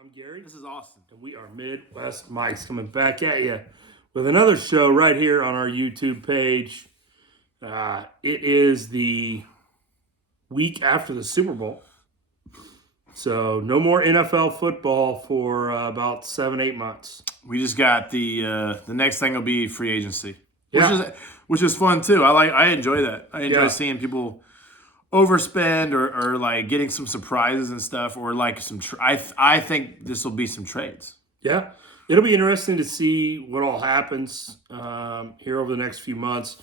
I'm Gary. This is Austin. And we are Midwest Mike's coming back at you with another show right here on our YouTube page. It is the week after the Super Bowl. So no more NFL football for about 7-8 months. We just got the next thing will be free agency, Yeah. which is fun too. I enjoy that. I enjoy Yeah. seeing people overspend or like getting some surprises and stuff, or like some. I think this will be some trades. Yeah. It'll be interesting to see what all happens here over the next few months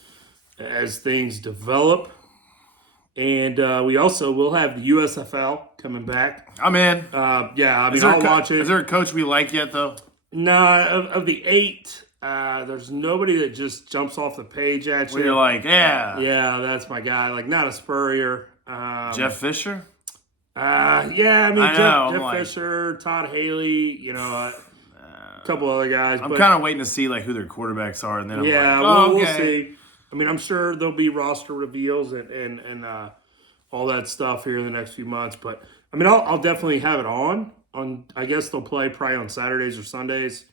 as things develop. And we also will have the USFL coming back. I'm in. I'll watch it. Is there a coach we like yet, though? Nah, of the 8, there's nobody that just jumps off the page at you. Where you're like, Yeah, that's my guy. Like, not a Spurrier. Jeff Fisher? Jeff Fisher, Todd Haley, a couple other guys. I'm kind of waiting to see like who their quarterbacks are, and then we'll see. I mean, I'm sure there'll be roster reveals and all that stuff here in the next few months. But I mean, I'll definitely have it on. I guess they'll play probably on Saturdays or Sundays.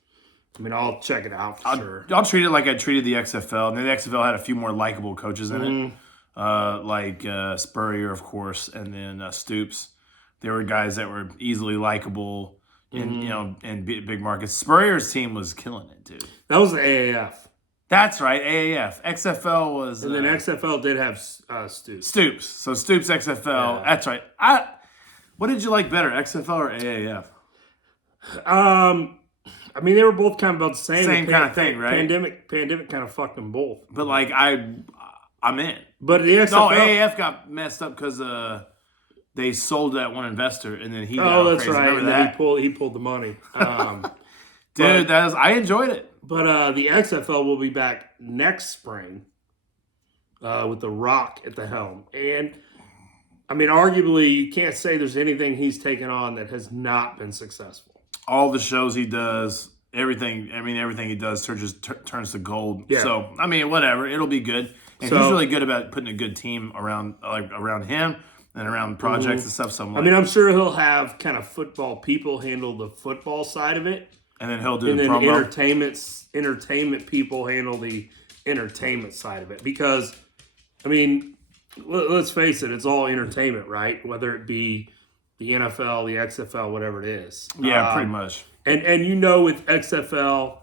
I mean, I'll check it out for sure. I'll treat it like I treated the XFL. And the XFL had a few more likable coaches in it, like Spurrier, of course, and then Stoops. They were guys that were easily likable in big markets. Spurrier's team was killing it, dude. That was the AAF. That's right, AAF. XFL was... And then XFL did have Stoops. Stoops. So Stoops, XFL. Yeah. That's right. What did you like better, XFL or AAF? I mean, they were both kind of about the same. Same kind of thing, right? Pandemic kind of fucked them both. But, like, I'm in. But the XFL... No, AAF got messed up because they sold that one investor, and then he got that's crazy. right. Remember And that? then he pulled the money. Dude, I enjoyed it. But the XFL will be back next spring with The Rock at the helm. And, I mean, arguably, you can't say there's anything he's taken on that has not been successful. All the shows he does, everything he does turns to gold. Yeah. So, I mean, whatever. It'll be good. And he's really good about putting a good team around him and around projects and stuff. So I'm sure he'll have kind of football people handle the football side of it. And then he'll do and the then promo. entertainment people handle the entertainment side of it. Because, I mean, let's face it, it's all entertainment, right? Whether it be the NFL, the XFL, whatever it is. Yeah, pretty much. And with XFL,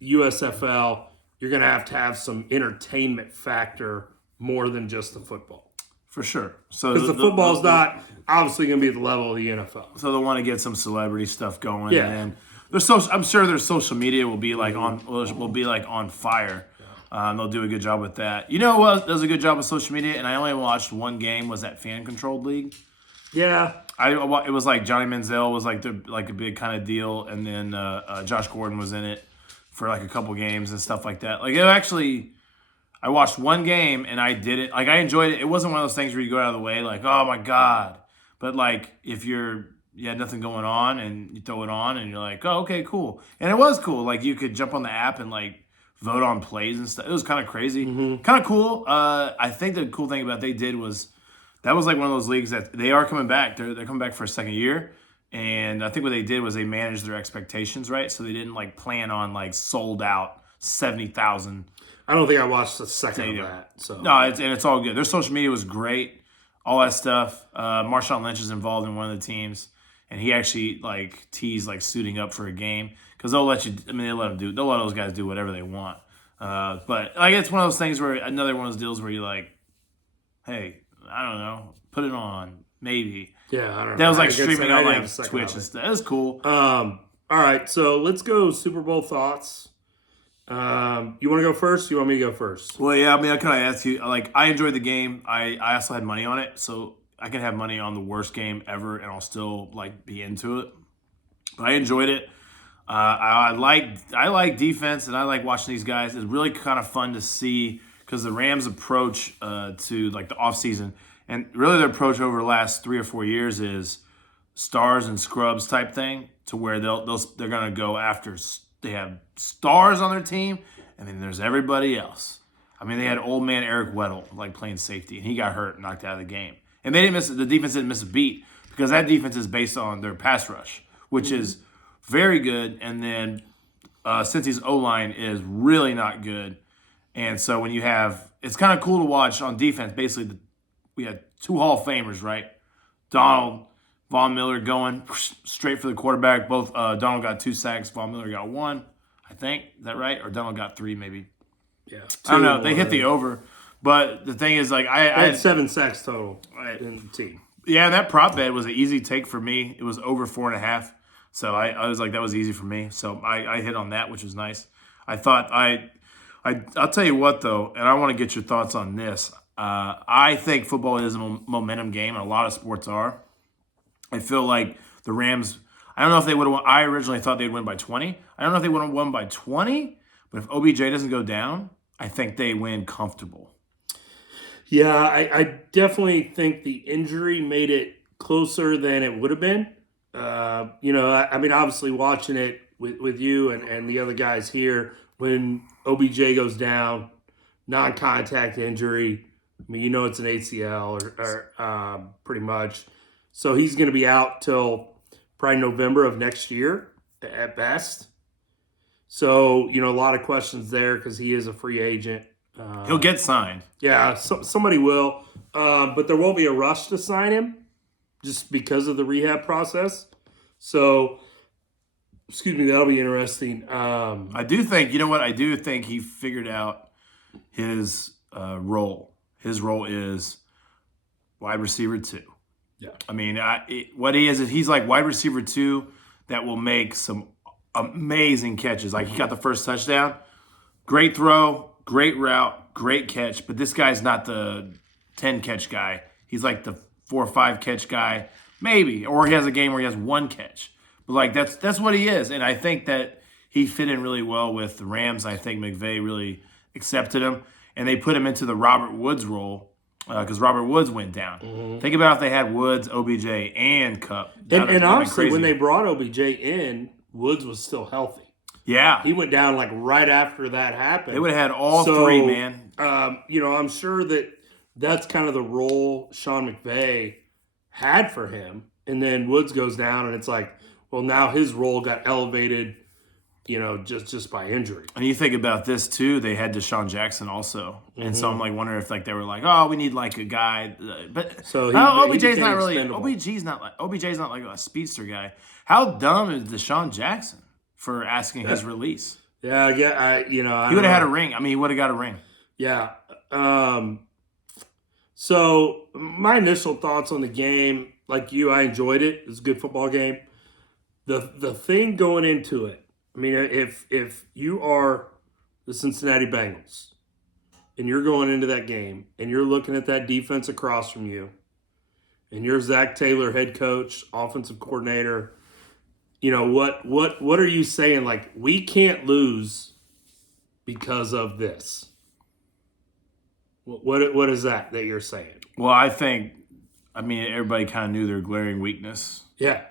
USFL, you're going to have some entertainment factor more than just the football. For sure. So Because the football's not obviously going to be at the level of the NFL. So they'll want to get some celebrity stuff going. Yeah. And I'm sure their social media will be like on fire. They'll do a good job with that. You know what does a good job with social media? And I only watched one game. Was that fan controlled league? Yeah. It was like Johnny Manziel was like a big kind of deal, and then Josh Gordon was in it for like a couple games and stuff like that. Like, it actually, I watched one game and I did it. Like, I enjoyed it. It wasn't one of those things where you go out of the way like, oh my god. But like, if you had nothing going on and you throw it on and you're like, oh, okay, cool. And it was cool. Like, you could jump on the app and like vote on plays and stuff. It was kind of crazy, kind of cool. I think the cool thing about they did was that was like one of those leagues that they are coming back. They're coming back for a second year. And I think what they did was they managed their expectations, right? So they didn't like plan on like sold out 70,000. I don't think I watched a second of that. So no, it's all good. Their social media was great, all that stuff. Marshawn Lynch is involved in one of the teams, and he actually like teased like suiting up for a game because they'll let you. I mean, they'll let those guys do whatever they want. But like, it's one of those things where another one of those deals where you're like, hey, I don't know, put it on maybe. Yeah, I don't know. That was like streaming on like Twitch and stuff. It was cool. All right, so let's go Super Bowl thoughts. You want to go first? Or you want me to go first? Well, yeah. I mean, can I ask you? Like, I enjoyed the game. I also had money on it, so I can have money on the worst game ever, and I'll still like be into it. But I enjoyed it. I like defense, and I like watching these guys. It's really kind of fun to see because the Rams' approach to like the offseason, and really their approach over the last 3 or 4 years is stars and scrubs type thing, to where they're gonna go after. They have stars on their team, and then there's everybody else. I mean, they had old man Eric Weddle like playing safety, and he got hurt, knocked out of the game. And they didn't miss. The defense didn't miss a beat because that defense is based on their pass rush, which is very good. And then Cincy's O-line is really not good. And so when you have – it's kind of cool to watch on defense. Basically, we had two Hall of Famers, right? Donald, Von Miller going straight for the quarterback. Both Donald got 2 sacks. Von Miller got 1, I think. Is that right? Or Donald got 3 maybe. Yeah. I don't know. They hit the over. But the thing is, like, I had 7 sacks total in the team. Yeah, that prop bet was an easy take for me. It was over 4.5. So I was like, that was easy for me. So I hit on that, which was nice. I thought I'll tell you what, though, and I want to get your thoughts on this. I think football is a momentum game, and a lot of sports are. I feel like the Rams, I don't know if they would have won. I originally thought they'd win by 20. I don't know if they would have won by 20, but if OBJ doesn't go down, I think they win comfortable. Yeah, I definitely think the injury made it closer than it would have been. I mean, obviously watching it with you and the other guys here, when OBJ goes down, non-contact injury, I mean, it's an ACL or pretty much. So he's going to be out till probably November of next year at best. So, a lot of questions there because he is a free agent. He'll get signed. Yeah, somebody will. But there won't be a rush to sign him just because of the rehab process. So, that'll be interesting. I do think, I do think he figured out his role. His role is wide receiver 2. Yeah. I mean, what he is he's like wide receiver 2 that will make some amazing catches. Like, he got the first touchdown. Great throw, great route, great catch. But this guy's not the 10-catch guy. He's like the 4 or 5 catch guy, maybe. Or he has a game where he has 1 catch. But, like, that's what he is. And I think that he fit in really well with the Rams. I think McVay really accepted him. And they put him into the Robert Woods role because Robert Woods went down. Mm-hmm. Think about if they had Woods, OBJ, and Kupp. And honestly, when they brought OBJ in, Woods was still healthy. Yeah. He went down like right after that happened. They would have had all 3, man. I'm sure that's kind of the role Sean McVay had for him. And then Woods goes down, and it's like, well, now his role got elevated, just by injury. And you think about this too, they had Deshaun Jackson also. Mm-hmm. And so I'm like wondering if like they were like, oh, we need like a guy. But so OBJ's not really OBJ's not like a speedster guy. How dumb is Deshaun Jackson for asking his release? Yeah, he would have had a ring. I mean, he would have got a ring. Yeah. So my initial thoughts on the game, like you, I enjoyed it. It was a good football game. The thing going into it, I mean, if you are the Cincinnati Bengals and you're going into that game and you're looking at that defense across from you and you're Zach Taylor, head coach, offensive coordinator, what are you saying? Like, we can't lose because of this. What is that you're saying? Well, everybody kind of knew their glaring weakness. Yeah.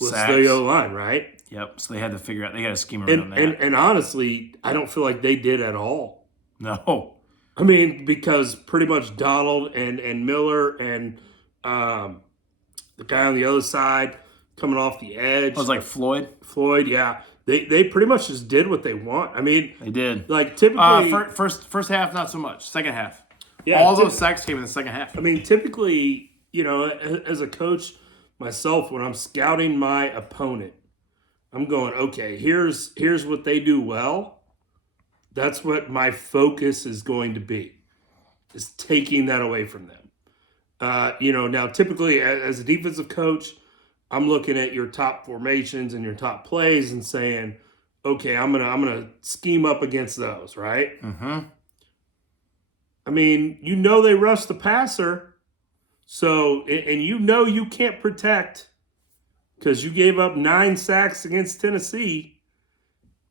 Was the O-line, right? Yep. So they had to figure out. They had a scheme around that. And honestly, I don't feel like they did at all. No. I mean, because pretty much Donald and Miller and the guy on the other side coming off the edge. It was like Floyd. Floyd, yeah. They pretty much just did what they want. I mean, they did. Like typically, first half not so much. Second half. Yeah. All those sacks came in the second half. I mean, typically, as a coach myself, when I'm scouting my opponent, I'm going, okay, here's what they do well. That's what my focus is going to be, is taking that away from them. Now typically as a defensive coach, I'm looking at your top formations and your top plays and saying, okay, I'm gonna scheme up against those, right? Mm-hmm. I mean, they rush the passer, so and you can't protect because you gave up 9 sacks against Tennessee.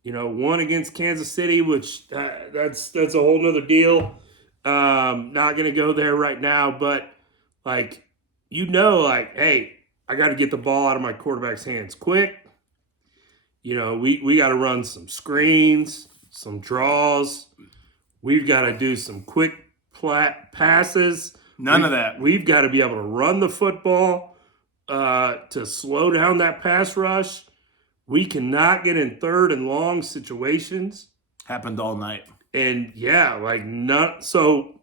1 against Kansas City, which that's a whole nother deal. Not gonna go there right now, but hey, I got to get the ball out of my quarterback's hands quick. We got to run some screens, some draws. We've got to do some quick passes. None of that. We've got to be able to run the football to slow down that pass rush. We cannot get in third and long situations. Happened all night. And yeah, like not so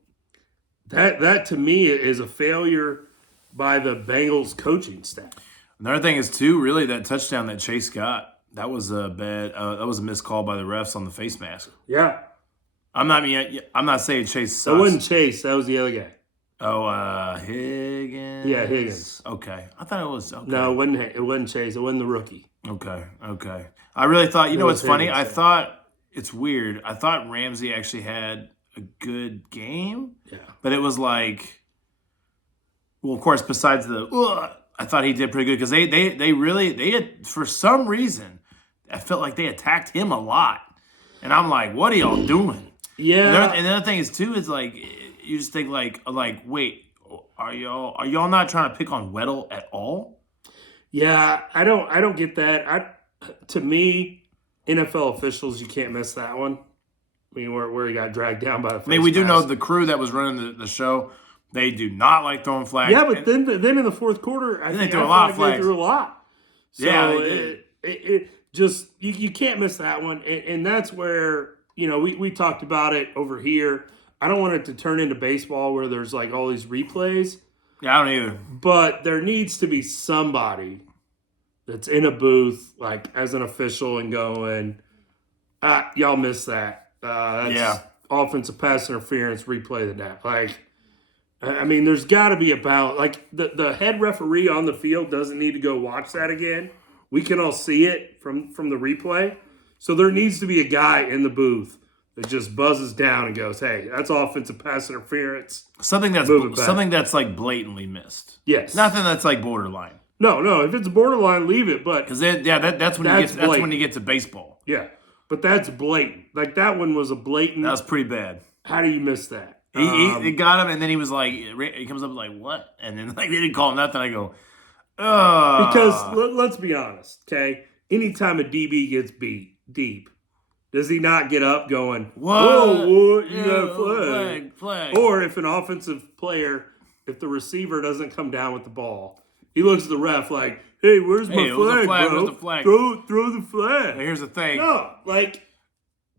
that to me is a failure by the Bengals coaching staff. Another thing is too, really that touchdown that Chase got. That was a that was a missed call by the refs on the face mask. Yeah. I'm not saying Chase sucks. That wasn't Chase, that was the other guy. Oh, Higgins. Yeah, Higgins. Okay, I thought it was. Okay. No, it wasn't Chase. It wasn't the rookie. Okay. I really thought. You know what's funny? Higgins, I thought it's weird. I thought Ramsey actually had a good game. Yeah. But it was like, well, of course, besides I thought he did pretty good because they really had, for some reason, I felt like they attacked him a lot, and I'm like, what are y'all doing? Yeah. And the other thing is too is like you just think like wait, are y'all not trying to pick on Weddle at all? Yeah, I don't get that. To me, NFL officials, you can't miss that one. I mean, where he got dragged down by the face I mean, we do know mask. the crew that was running the show. They do not like throwing flags. Yeah, but then in the fourth quarter, I think threw a I lot feel of like flags. they threw a lot. So Yeah, they did. it just you can't miss that one, and that's where we talked about it over here. I don't want it to turn into baseball where there's like all these replays, Yeah, I don't either. but there needs to be somebody that's in a booth like as an official and going, y'all missed that. That's offensive pass interference. Replay the down. Like, I mean, there's got to be a balance. Like the head referee on the field doesn't need to go watch that again. We can all see it from the replay. So there needs to be a guy in the booth that just buzzes down and goes, "Hey, that's offensive pass interference." Something that's like blatantly missed. Yes. Nothing that's like borderline. No. If it's borderline, leave it. But Because that's when you get to baseball. yeah, but that's blatant. Like that one was a blatant. That was pretty bad. How do you miss that? He got him, and then he was like, he comes up like, what? And then like they didn't call him nothing. I go, oh. Because let's be honest, okay? Anytime a DB gets beat deep, does he not get up going, whoa, you got a flag? Or if an offensive player, if the receiver doesn't come down with the ball, he looks at the ref like, hey, where's my flag, bro? Where's the flag? Throw the flag. Here's the thing. No, like,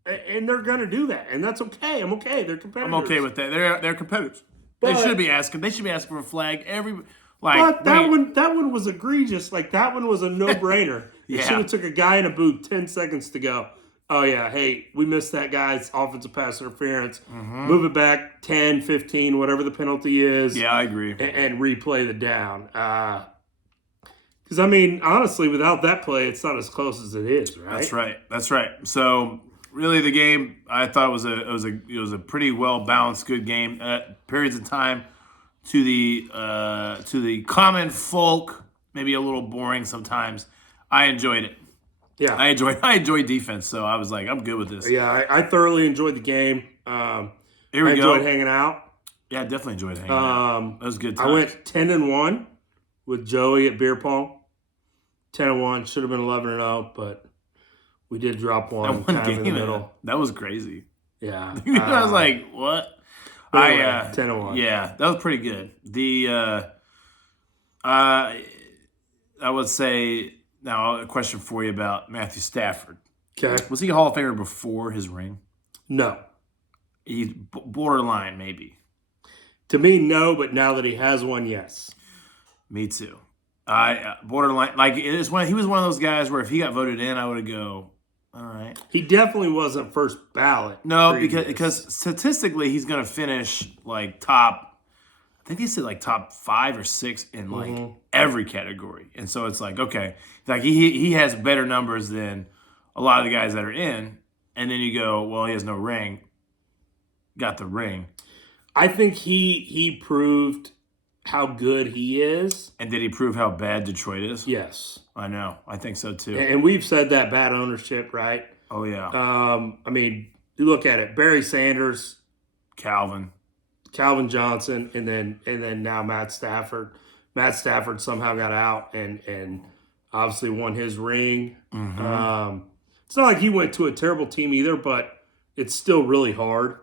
and they're going to do that, and that's okay. I'm okay. They're competitors. I'm okay with that. They're competitors. But- they should be asking for a flag every. But that one was egregious. Like that one was a no-brainer. You should have took a guy in a booth 10 seconds to go, oh yeah, hey, we missed that guy's offensive pass interference. Mm-hmm. Move it back 10, 15, whatever the penalty is. Yeah, I agree. And replay the down. Because I mean, honestly, without that play, it's not as close as it is, right? That's right. So really, the game I thought it was a pretty well balanced, good game. Periods of time. To the common folk, maybe a little boring sometimes. I enjoyed it. Yeah, I enjoyed defense, so I was like, I'm good with this. Yeah, I thoroughly enjoyed the game. Here we I go. enjoyed hanging out. Yeah, I definitely enjoyed hanging out. That was a good time. I went 10-1 with Joey at beer pong. 10-1 should have been 11-0, but we did drop one kind of in the middle. That was crazy. Yeah, I was like, what? Anyway, 10-1. Yeah, that was pretty good. I would say now a question for you about Matthew Stafford. Okay. Was he a Hall of Famer before his ring? No. He's borderline, maybe. To me, no, but now that he has one, yes. Me too. I borderline, like he was one of those guys where if he got voted in, I would go, all right. He definitely wasn't first ballot. No, because statistically, he's going to finish like top. I think he said like top 5 or 6 in like every category, and so it's like okay, like he has better numbers than a lot of the guys that are in, and then you go, well, he has no ring. Got the ring. I think he proved how good he is. And did he prove how bad Detroit is? Yes. I know. I think so too. And we've said that bad ownership, right? Oh yeah. I mean, you look at it: Barry Sanders, Calvin Johnson, and then now Matt Stafford. Matt Stafford somehow got out and obviously won his ring. Mm-hmm. It's not like he went to a terrible team either, but it's still really hard.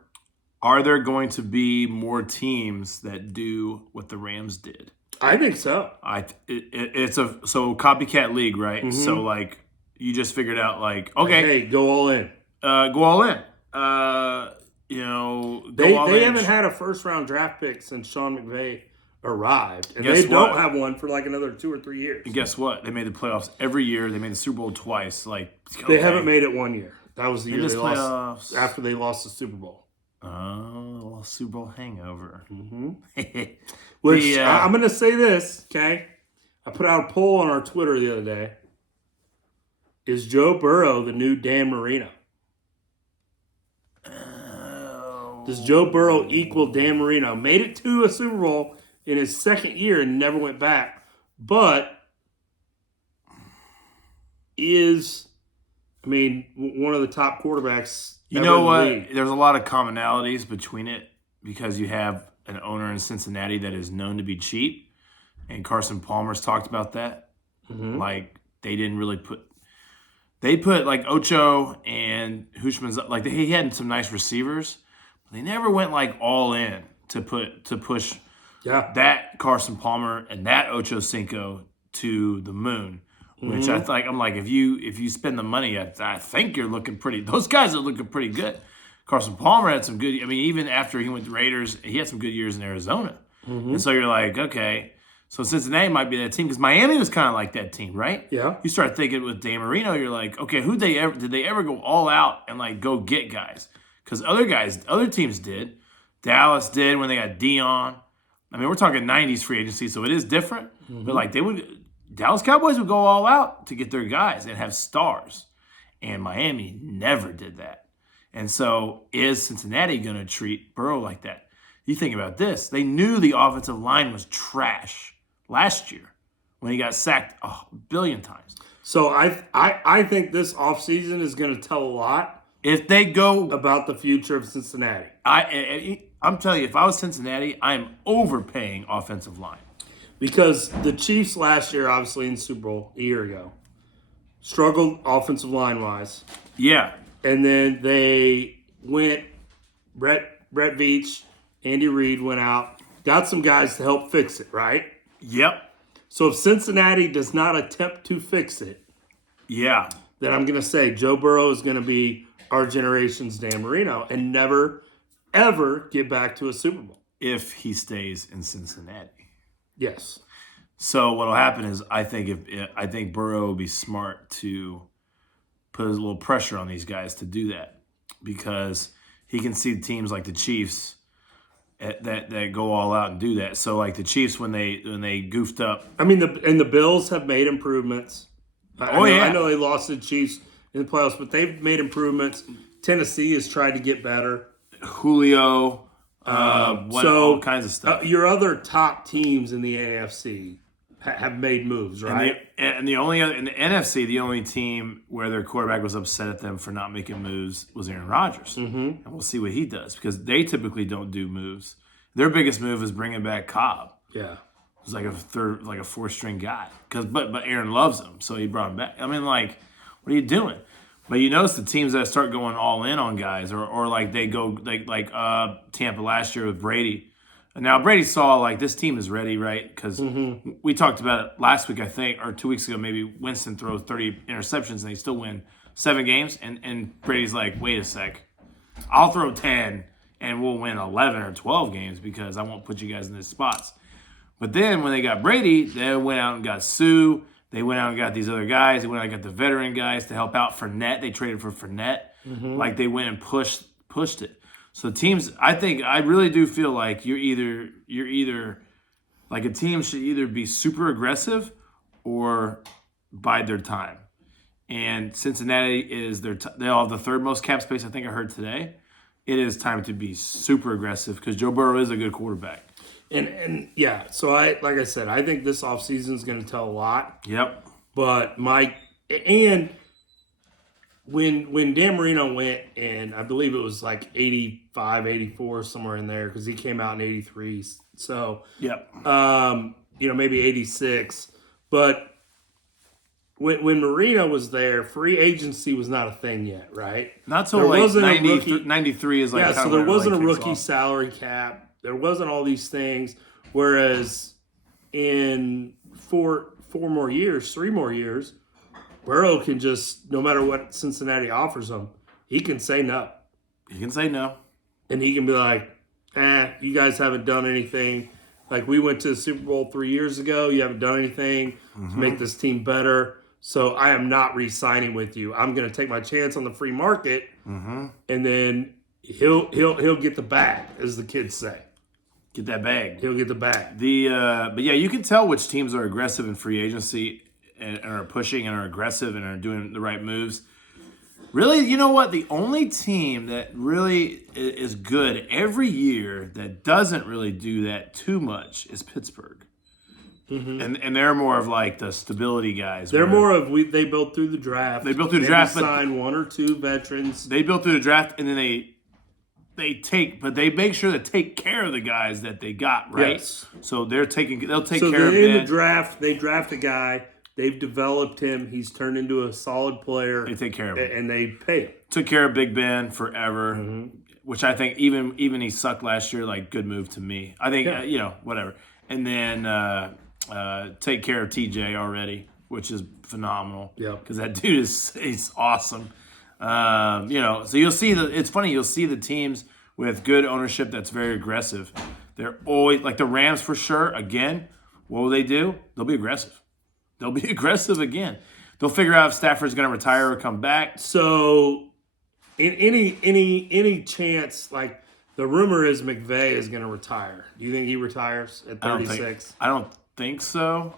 Are there going to be more teams that do what the Rams did? I think so. It's a copycat league, right? Mm-hmm. So like You just figured out like, okay, Hey, go all in. go all in. They all in. haven't had a first round draft pick since Sean McVay arrived, and Guess they don't what? have one for like another 2 or 3 years. And guess what? They made the playoffs every year. They made the Super Bowl twice. Like They haven't made it 1 year. That was the year missed they lost playoffs. after they lost the Super Bowl. Oh, Super Bowl hangover. Which I'm going to say this, okay? I put out a poll on our Twitter the other day. Is Joe Burrow the new Dan Marino? Does Joe Burrow equal Dan Marino? Made it to a Super Bowl in his second year and never went back. But is, one of the top quarterbacks. You know ever what? in the league. There's a lot of commonalities between it because you have an owner in Cincinnati that is known to be cheap, and Carson Palmer's talked about that. Mm-hmm. Like they didn't really they put like Ocho and Hushman's like he had some nice receivers, but they never went like all in to push that Carson Palmer and that Ocho Cinco to the moon. Which I think I'm like, if you spend the money, I think you're looking pretty. Those guys are looking pretty good. Carson Palmer had some good. Even after he went to Raiders, he had some good years in Arizona. And so you're like, okay, so Cincinnati might be that team because Miami was kind of like that team, right? Yeah. You start thinking with Dan Marino, you're like, okay, did they ever go all out and like go get guys? Because other teams did. Dallas did when they got Dion. We're talking '90s free agency, so it is different. But like Dallas Cowboys would go all out to get their guys and have stars. And Miami never did that. And so is Cincinnati going to treat Burrow like that? You think about this. They knew the offensive line was trash last year when he got sacked a billion times. So I think this offseason is going to tell a lot If they go, about the future of Cincinnati. I'm telling you, if I was Cincinnati, I'm overpaying offensive line. Because the Chiefs last year, obviously in the Super Bowl, a year ago, struggled offensive line-wise. Yeah. And then they went, Brett Veach, Andy Reid went out, got some guys to help fix it, right? Yep. So if Cincinnati does not attempt to fix it, Yeah. then I'm going to say Joe Burrow is going to be our generation's Dan Marino and never, ever get back to a Super Bowl. If he stays in Cincinnati. Yes. So what'll happen is I think Burrow will be smart to put a little pressure on these guys to do that because he can see teams like the Chiefs that go all out and do that. So like the Chiefs when they goofed up. The Bills have made improvements. Yeah. I know they lost to the Chiefs in the playoffs, but they've made improvements. Tennessee has tried to get better. Julio, all kinds of stuff. Your other top teams in the AFC have made moves, right? And the only other in the NFC, the only team where their quarterback was upset at them for not making moves was Aaron Rodgers. And we'll see what he does because they typically don't do moves. Their biggest move is bringing back Cobb. Yeah, He's like a fourth string guy. But Aaron loves him, so he brought him back. What are you doing? But you notice the teams that start going all in on guys, or like they go like Tampa last year with Brady. And now Brady saw like this team is ready, right? Because we talked about it last week, I think, or 2 weeks ago. Maybe Winston throws 30 interceptions and they still win 7 games. And Brady's like, wait a sec, I'll throw 10 and we'll win 11 or 12 games because I won't put you guys in these spots. But then when they got Brady, they went out and got Sue. They went out and got these other guys. They went out and got the veteran guys to help out Fournette. They traded for Fournette. Like they went and pushed it. So teams, I really do feel like you're either like a team should either be super aggressive or bide their time. And Cincinnati is they all have the third most cap space. I think I heard today. It is time to be super aggressive because Joe Burrow is a good quarterback. And yeah, so like I said, I think this offseason is going to tell a lot. Yep. But when Dan Marino went, and I believe it was like 85, 84, somewhere in there, because he came out in 83. So, yep. Maybe 86. But when Marino was there, free agency was not a thing yet, right? Not till like 93 is like so there wasn't a rookie salary cap. There wasn't all these things. Whereas in 3 more years, Burrow can just, no matter what Cincinnati offers him, he can say no. He can say no. And he can be like, you guys haven't done anything. Like, we went to the Super Bowl 3 years ago. You haven't done anything to make this team better. So I am not re-signing with you. I'm going to take my chance on the free market, and then he'll get the bag, as the kids say. Get that bag. He'll get the bag. But yeah, you can tell which teams are aggressive in free agency and are pushing and are aggressive and are doing the right moves. Really, you know what? The only team that really is good every year that doesn't really do that too much is Pittsburgh. And they're more of like the stability guys. They're more of they built through the draft. They built through the draft, but signed one or two veterans. They built through the draft, and then they make sure to take care of the guys that they got, right? Yes. So they'll take care of in Ben. the draft, they draft a guy. They've developed him. He's turned into a solid player. They take care of him. And they pay him. Took care of Big Ben forever, which I think even he sucked last year. Like, good move to me. I think whatever. And then take care of TJ already, which is phenomenal. Yeah, because that dude he's awesome. So you'll see it's funny. You'll see the teams with good ownership that's very aggressive. They're always like the Rams for sure. Again, what will they do? They'll be aggressive. They'll be aggressive again. They'll figure out if Stafford's going to retire or come back. So, in any chance, like the rumor is McVay is going to retire. Do you think he retires at 36? I don't think so.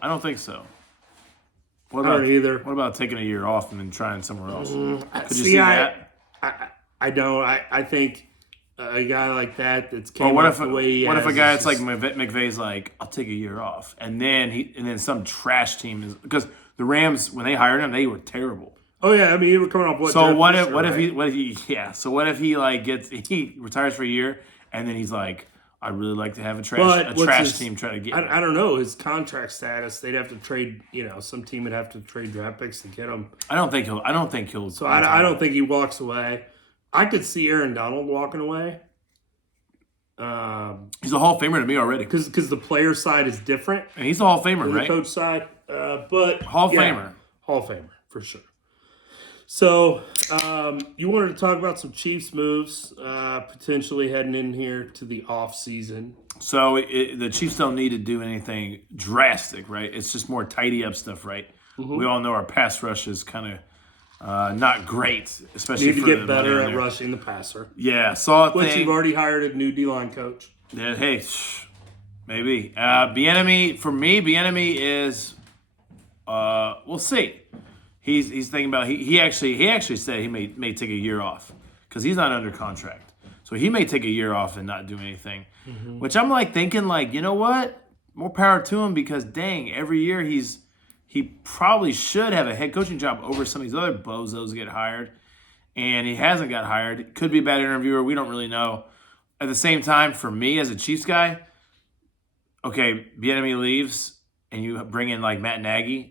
What I don't either. What about taking a year off and then trying somewhere else? Could you See see that? I don't. I think a guy like that's came Or what off if the way he what has if a guy is that's just- like McVay's like, I'll take a year off, and then some trash team is because the Rams when they hired him they were terrible. Oh yeah, I mean they were coming off So Jeff what Fisher, if So what if he like he retires for a year and then he's like, I'd really like to have a trash team try to get me. I don't know his contract status. They'd have to trade. Some team would have to trade draft picks to get him. I don't think he'll. So I don't think he walks away. I could see Aaron Donald walking away. He's a Hall of Famer to me already. Because the player side is different And he's a Hall of Famer, than right? the coach side. But Hall of Famer. Hall of Famer for sure. So you wanted to talk about some Chiefs moves potentially heading in here to the off season. So the Chiefs don't need to do anything drastic, right? It's just more tidy up stuff, right? We all know our pass rush is kind of not great, especially Need to for get the better money on at there. rushing the passer. Yeah, saw a Which thing. you've already hired a new D-line coach. Yeah, hey, maybe. Bieniemy for me. Bieniemy is. We'll see. He's thinking about he actually said he may take a year off because he's not under contract, so he may take a year off and not do anything. Which I'm like thinking you know what, more power to him because dang, every year he probably should have a head coaching job over some of these other bozos get hired, and he hasn't got hired. Could be a bad interviewer. We don't really know. At the same time, for me as a Chiefs guy, okay, Bieniemy leaves and you bring in like Matt Nagy.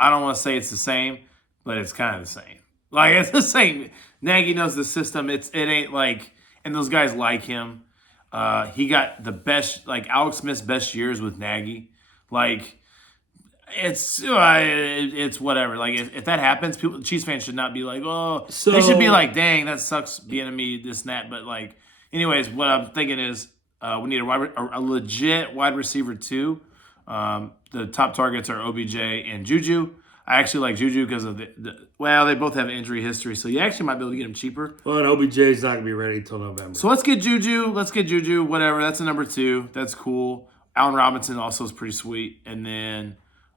I don't want to say it's the same, but it's kind of the same. Like it's the same. Nagy knows the system. It ain't like, and those guys like him. He got the best, like Alex Smith's best years with Nagy. Like it's whatever. Like if that happens, Chiefs fans should not be like, oh, they should be like, dang, that sucks. Bieniemy, this and that. But like, anyways, what I'm thinking is we need a legit wide receiver too. The top targets are OBJ and Juju. I actually like Juju because of they both have injury history, so you actually might be able to get him cheaper. Well, and OBJ's not going to be ready until November. So let's get Juju. Whatever. That's a number 2. That's cool. Allen Robinson also is pretty sweet. And then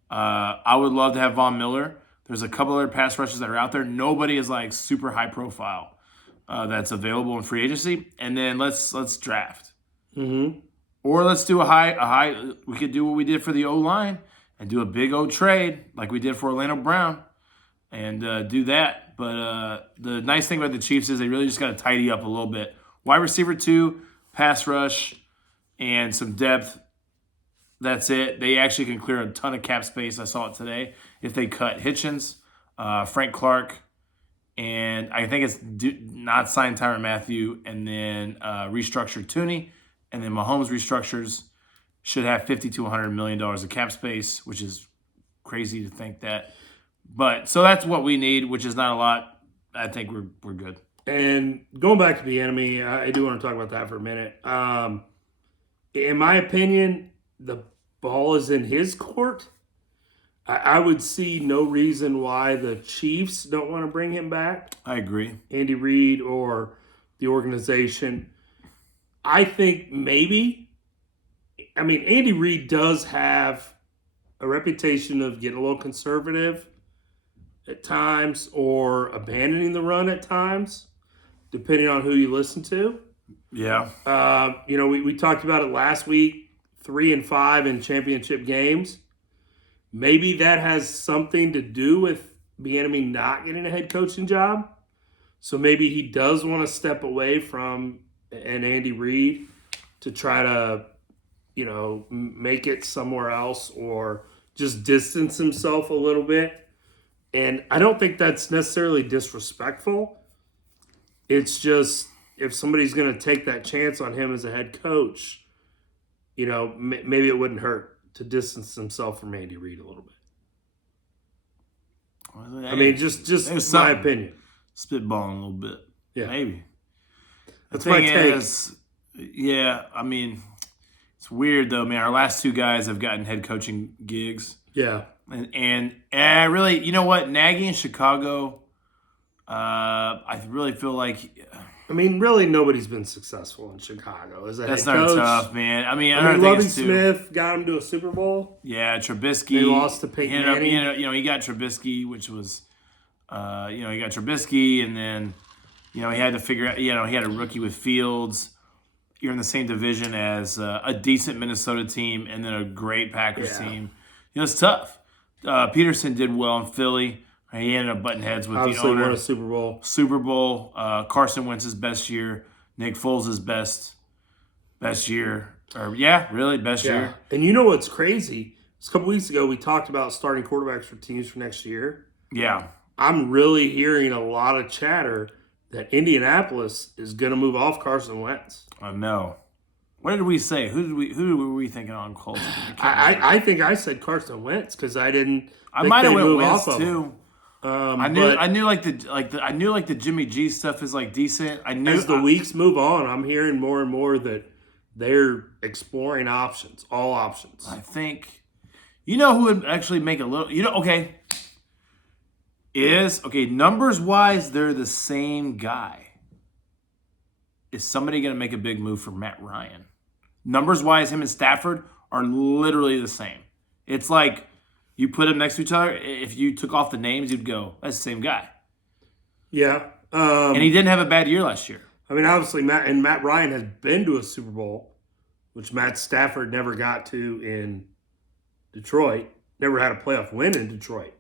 I would love to have Von Miller. There's a couple other pass rushers that are out there. Nobody is like super high profile that's available in free agency. And then let's draft. Or let's do a high. We could do what we did for the O-line and do a big O trade like we did for Orlando Brown and do that. But the nice thing about the Chiefs is they really just got to tidy up a little bit. Wide receiver 2, pass rush, and some depth. That's it. They actually can clear a ton of cap space. I saw it today. If they cut Hitchens, Frank Clark, and I think it's not signed Tyrann Mathieu, and then restructure Tooney. And then Mahomes restructures, should have $50 to $100 million of cap space, which is crazy to think that. But so that's what we need, which is not a lot. I think we're good. And going back to the enemy, I do want to talk about that for a minute. In my opinion, the ball is in his court. I would see no reason why the Chiefs don't want to bring him back. I agree. Andy Reid or the organization. I think maybe. I mean, Andy Reid does have a reputation of getting a little conservative at times or abandoning the run at times, depending on who you listen to. Yeah. We talked about it last week, 3-5 in championship games. Maybe that has something to do with Bieniemy not getting a head coaching job. So maybe he does want to step away from an Andy Reid to try to, make it somewhere else or just distance himself a little bit. And I don't think that's necessarily disrespectful. It's just if somebody's going to take that chance on him as a head coach, maybe it wouldn't hurt to distance himself from Andy Reid a little bit. Well, I mean, just my opinion. Spitballing a little bit. Yeah. Maybe. That's my take. I mean, it's weird though, man. Our last two guys have gotten head coaching gigs. Yeah. And I really, you know what? Nagy in Chicago, I really feel like... I mean, really, nobody's been successful in Chicago as a That's head coach. not tough, man. I mean, Lovie Smith got him to a Super Bowl. Yeah, Trubisky. They lost to Peyton Manning. He got Trubisky, which was, he got Trubisky, and then, he had to figure out, he had a rookie with Fields. You're in the same division as a decent Minnesota team and then a great Packers team. It's tough. Peterson did well in Philly. He ended up butting heads with Obviously the owner. won a Super Bowl. Super Bowl. Carson Wentz's best year. Nick Foles' best year. Best year. And you know what's crazy? A couple weeks ago, we talked about starting quarterbacks for teams for next year. Yeah. I'm really hearing a lot of chatter that Indianapolis is going to move off Carson Wentz. I know. What did we say? Who were we thinking on Colts? I think I said Carson Wentz because I didn't. I might have went Wentz off too. I knew the Jimmy G stuff is like decent. As the weeks move on, I'm hearing more and more that they're exploring options, all options. I think, who would actually make a little, numbers wise, they're the same guy. Is somebody going to make a big move for Matt Ryan? Numbers wise, him and Stafford are literally the same. It's like, you put them next to each other. If you took off the names, you'd go, that's the same guy. Yeah. And he didn't have a bad year last year. I mean, obviously, Matt Ryan has been to a Super Bowl, which Matt Stafford never got to in Detroit. Never had a playoff win in Detroit.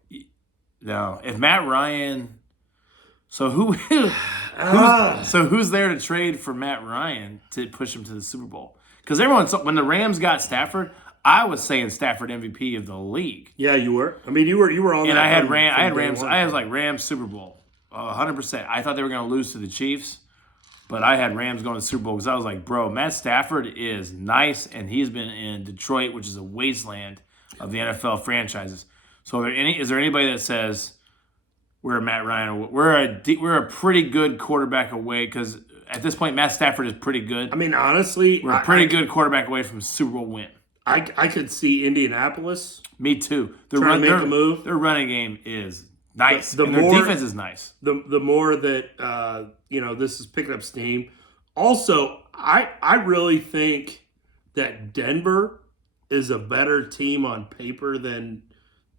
No. If Matt Ryan... So who's there to trade for Matt Ryan to push him to the Super Bowl? Because when the Rams got Stafford... I was saying Stafford MVP of the league. Yeah, you were. I mean, you were on. And that I had Rams. I was like Rams Super Bowl, 100%. I thought they were going to lose to the Chiefs, but I had Rams going to the Super Bowl because I was like, bro, Matt Stafford is nice, and he's been in Detroit, which is a wasteland of the NFL franchises. So, is there anybody that says we're a Matt Ryan? We're a pretty good quarterback away because at this point, Matt Stafford is pretty good. I mean, honestly, we're a pretty good quarterback away from a Super Bowl win. I could see Indianapolis. Me too. Trying to make a move. Their running game is nice. Their defense is nice. The more that this is picking up steam. Also, I really think that Denver is a better team on paper than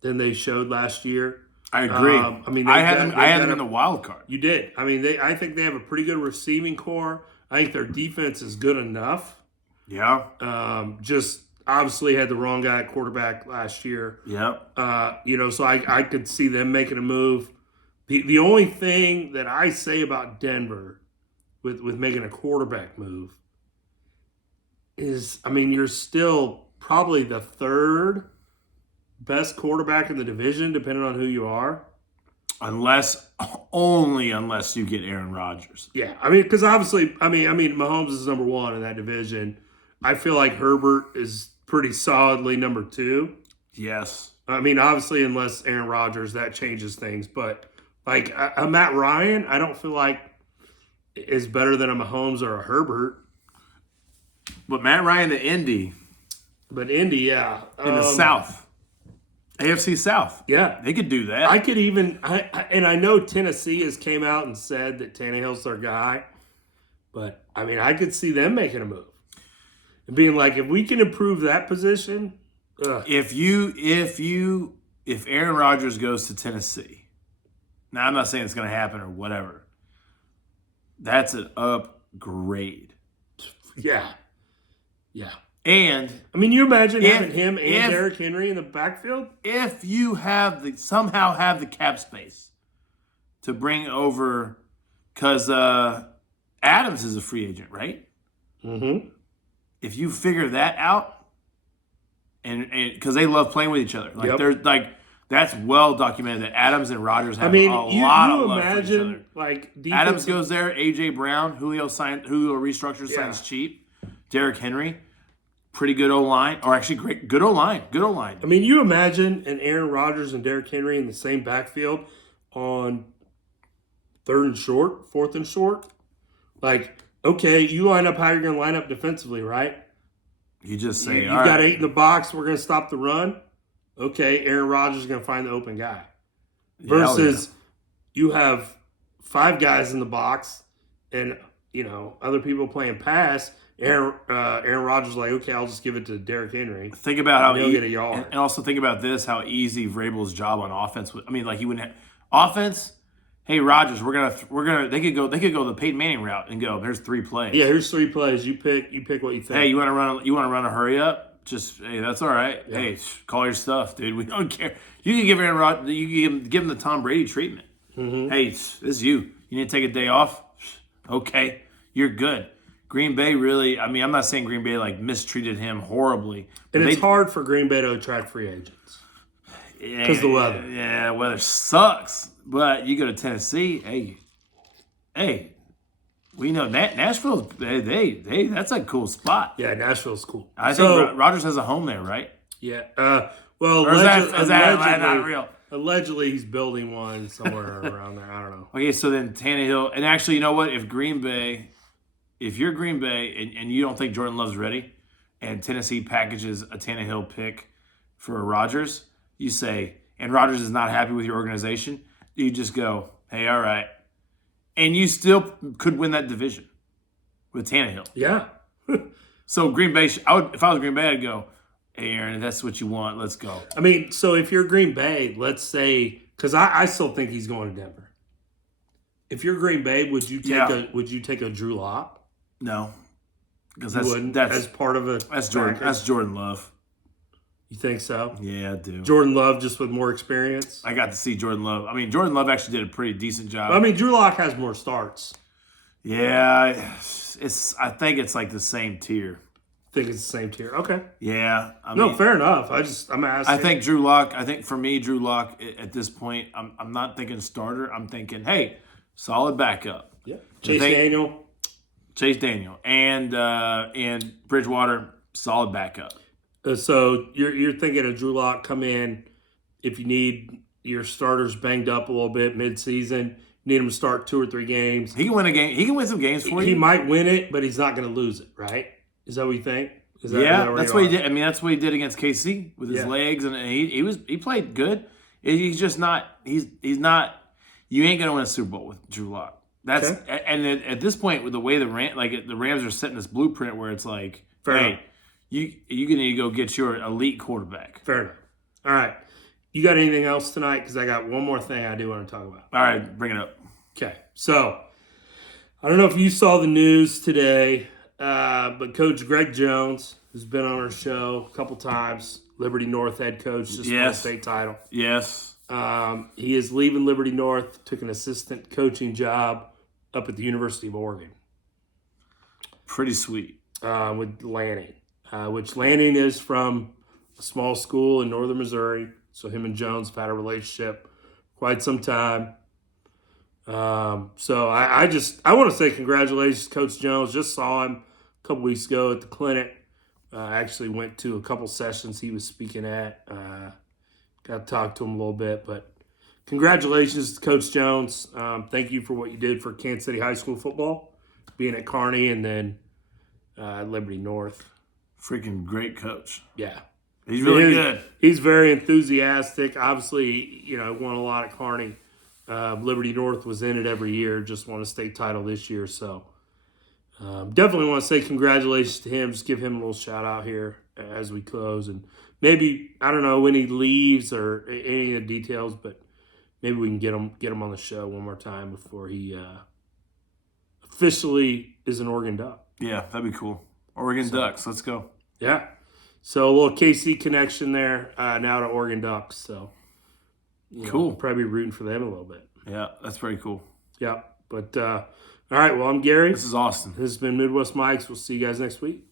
they showed last year. I agree. I had them in the wild card. You did. I mean, I think they have a pretty good receiving core. I think their defense is good enough. Yeah. Just obviously had the wrong guy at quarterback last year. Yep. So I could see them making a move. The only thing that I say about Denver with making a quarterback move is, I mean, you're still probably the third best quarterback in the division, depending on who you are. Unless you get Aaron Rodgers. Yeah, I mean, because obviously, Mahomes is number one in that division. I feel like Herbert is pretty solidly number two. Yes. I mean, obviously, unless Aaron Rodgers, that changes things. But like a Matt Ryan, I don't feel like is better than a Mahomes or a Herbert. But Matt Ryan to Indy But Indy, yeah, in the South, AFC South, yeah, they could do that. I could even, and I know Tennessee has came out and said that Tannehill's their guy, but I mean, I could see them making a move and being like, if we can improve that position, If Aaron Rodgers goes to Tennessee, now I'm not saying it's going to happen or whatever. That's an upgrade. yeah, yeah. And I mean, you imagine If- having him and if- Derrick Henry in the backfield? if you somehow have the cap space to bring over, because Adams is a free agent, right? Mm-hmm. If you figure that out, and because they love playing with each other, like Yep. there's like that's well documented that Adams and Rodgers have I mean, a lot you of love for each other. imagine like Adams defensive- goes there. AJ Brown, Julio restructures, Yeah. signs cheap. Derrick Henry, pretty good O line, or actually good O line. I mean, you imagine an Aaron Rodgers and Derrick Henry in the same backfield on 3rd and short, 4th and short. Like, okay, you line up how you're going to line up defensively, right? You just say, You've all got right. 8 in the box. We're going to stop the run. Okay, Aaron Rodgers is going to find the open guy. Versus you have 5 guys in the box and, other people playing pass. Aaron Rodgers is like, okay, I'll just give it to Derrick Henry. Think about how He'll get a yard. and also think about this: how easy Vrabel's job on offense. I mean, like he wouldn't have offense. Hey Rodgers, we're gonna. They could go the Peyton Manning route and go. There's 3 plays. Yeah, here's 3 plays. You pick what you think. Hey, you want to run a hurry up? Just hey, that's all right. Yeah. Hey, call your stuff, dude. We don't care. You can give Aaron Rodgers. You can give him the Tom Brady treatment. Mm-hmm. Hey, this is you. You need to take a day off. Okay, you're good. Green Bay really. I mean, I'm not saying Green Bay like mistreated him horribly. And but it's hard for Green Bay to attract free agents. because the weather. Yeah, weather sucks. But you go to Tennessee. Hey, we know Nashville's. They that's a cool spot. Yeah, Nashville's cool. I think Rodgers has a home there, right? Yeah. Well, Or is that not real? Allegedly, he's building one somewhere around there. I don't know. Okay, so then Tannehill, and actually, you know what? If you're Green Bay and you don't think Jordan Love's ready, and Tennessee packages a Tannehill pick for Rodgers, you say, and Rodgers is not happy with your organization, you just go, hey, all right. And you still could win that division with Tannehill. Yeah. So Green Bay, if I was Green Bay, I'd go, hey, Aaron, if that's what you want, let's go. I mean, so if you're Green Bay, let's say, because I still think he's going to Denver. If you're Green Bay, would you take a Drew Lock? No, because You wouldn't as part of a that's Jordan Love. You think so? Yeah, I do. Jordan Love just with more experience. I got to see Jordan Love. I mean, Jordan Love actually did a pretty decent job. I mean, Drew Lock has more starts. Yeah, I think it's like the same tier. I think it's the same tier. Okay. Yeah, No, fair enough. I'm asking. I think Drew Lock. I think for me, Drew Lock at this point, I'm not thinking starter. I'm thinking, hey, solid backup. Yeah. Chase Daniel and Bridgewater, solid backup. So you're thinking of Drew Lock come in if you need your starters banged up a little bit mid-season, need him to start 2 or 3 games. He can win a game. He can win some games for you. He might win it, but he's not going to lose it, right? Is that what you think? Is that That's what he did. I mean, that's what he did against KC with his legs, and he played good. He's just not. He's not. You ain't going to win a Super Bowl with Drew Lock. That's Okay. And at this point, with the way the Rams are setting this blueprint, where it's like, Fair hey, enough. you need to go get your elite quarterback. Fair enough. All right. You got anything else tonight? Because I got one more thing I do want to talk about. All right, bring it up. Okay. So, I don't know if you saw the news today, but Coach Greg Jones, who's been on our show a couple times, Liberty North head coach, just won a state title. Yes. He is leaving Liberty North, took an assistant coaching job up at the University of Oregon. Pretty sweet. With Lanning, which Lanning is from a small school in northern Missouri. So him and Jones have had a relationship quite some time. So I want to say congratulations, Coach Jones. Just saw him a couple weeks ago at the clinic. I actually went to a couple sessions he was speaking at. Got to talk to him a little bit, but congratulations to Coach Jones. Thank you for what you did for Kansas City High School football, being at Kearney and then Liberty North. Freaking great coach. Yeah. He's really good. He's very enthusiastic. Obviously, won a lot at Kearney. Liberty North was in it every year. Just won a state title this year. So definitely want to say congratulations to him. Just give him a little shout out here as we close. And maybe, I don't know when he leaves or any of the details, but maybe we can get him on the show one more time before he officially is an Oregon Duck. Yeah, that'd be cool. Oregon Ducks. Let's go. Yeah. So a little KC connection there now to Oregon Ducks. So cool. Probably rooting for them a little bit. Yeah, that's pretty cool. Yeah. But all right. Well, I'm Gary. This is Austin. This has been Midwest Mikes. We'll see you guys next week.